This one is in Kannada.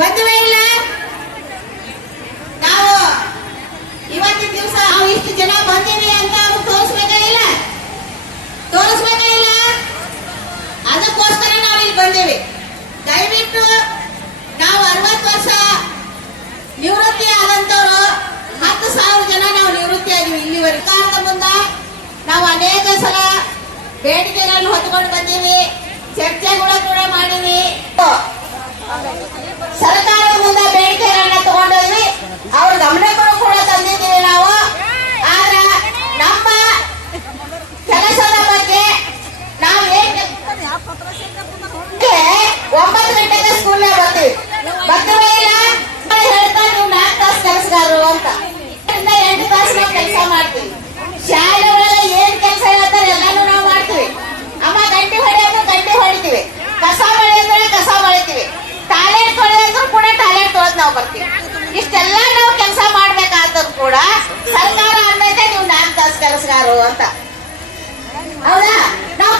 ಬಂದವೇ ಇಲ್ಲ? ನಾವು ಇವತ್ತಿನ ದಿವಸ ನಾವು ಇಷ್ಟು ಜನ ಬಂದೀವಿ ಅಂತ ಅವ್ರು ತೋರಿಸ್ಬೇಕಾ ಇಲ್ಲ? ತೋರಿಸ್ಬೇಕಾ ಇಲ್ಲ? ಅದಕ್ಕೋಸ್ಕರ ನಾವು ಇಲ್ಲಿ ಬಂದೇವಿ. ದಯವಿಟ್ಟು ನಾವು ಅರವತ್ತು ವರ್ಷ ನಿವೃತ್ತಿ ಆದಂತವ್ರು ಹತ್ತು ಸಾವಿರ ಜನ ನಾವು ನಿವೃತ್ತಿ ಆಗಿವಿ ಇಲ್ಲಿವರೆಗೆ. ಮುಂದೆ ನಾವು ಅನೇಕ ಸಲ ಬೇಡಿಕೆಗಳನ್ನು ಹೊತ್ಕೊಂಡು ಬಂದೀವಿ. ಸರ್ಕಾರದ ಮುಂದೆ ಬೇಡಿಕೆಗಳನ್ನ ತಗೊಂಡೋದ್ವಿ ಅವ್ರ ಗಮನಕ್ಕೂ ಕೂಡ ತಂದಿದ್ದೀವಿ ನಾವು. ಆದ್ರೆ ನಮ್ಮ ಕೆಲಸದ ಬಗ್ಗೆ ನಾವು ಒಂಬತ್ತು ಗಂಟೆಗೆ ಸ್ಕೂಲ್ಗೆ ಬರ್ತೀವಿ. ಬರ್ತೀವಿ ಹೇಳ್ತಾ ನೀವು ನಾಲ್ಕು ತಾಸು ಕೆಲಸಗಾರರು ಅಂತ. ಎಂಟು ತಾಸು ಕೆಲಸ ಮಾಡ್ತೀವಿ. ಶಾಲೆ ಒಳಗೆ ಏನ್ ಕೆಲಸ ಹೇಳ್ತಾರೆ ಎಲ್ಲಾನು ನಾವು ಮಾಡ್ತೀವಿ. ಅಮ್ಮ ಗಂಟೆ ಹೊಡೆಯೋದು ಗಂಟೆ ಹೊಡಿತೀವಿ. ಕಸ ಬೆಳೆಯೋದ್ರೆ ಕಸ ಬೆಳಿತೀವಿ ಟಾಯ್ಲೆಟ್ ತೊಳೆಯೋದ್ರು ಕೂಡ ಟಾಯ್ಲೆಟ್ ತೊಳೆದ್ ನಾವು ಬರ್ತೀವಿ ಇಷ್ಟೆಲ್ಲ ನಾವು ಕೆಲಸ ಮಾಡ್ಬೇಕಾದ್ರು ಕೂಡ ಸರ್ಕಾರ ಅನ್ನೈತೆ ನೀವು ನಾನ್ ತಾಸು ಕೆಲಸಗಾರರು ಅಂತ. ಹೌದಾ? ನಾವು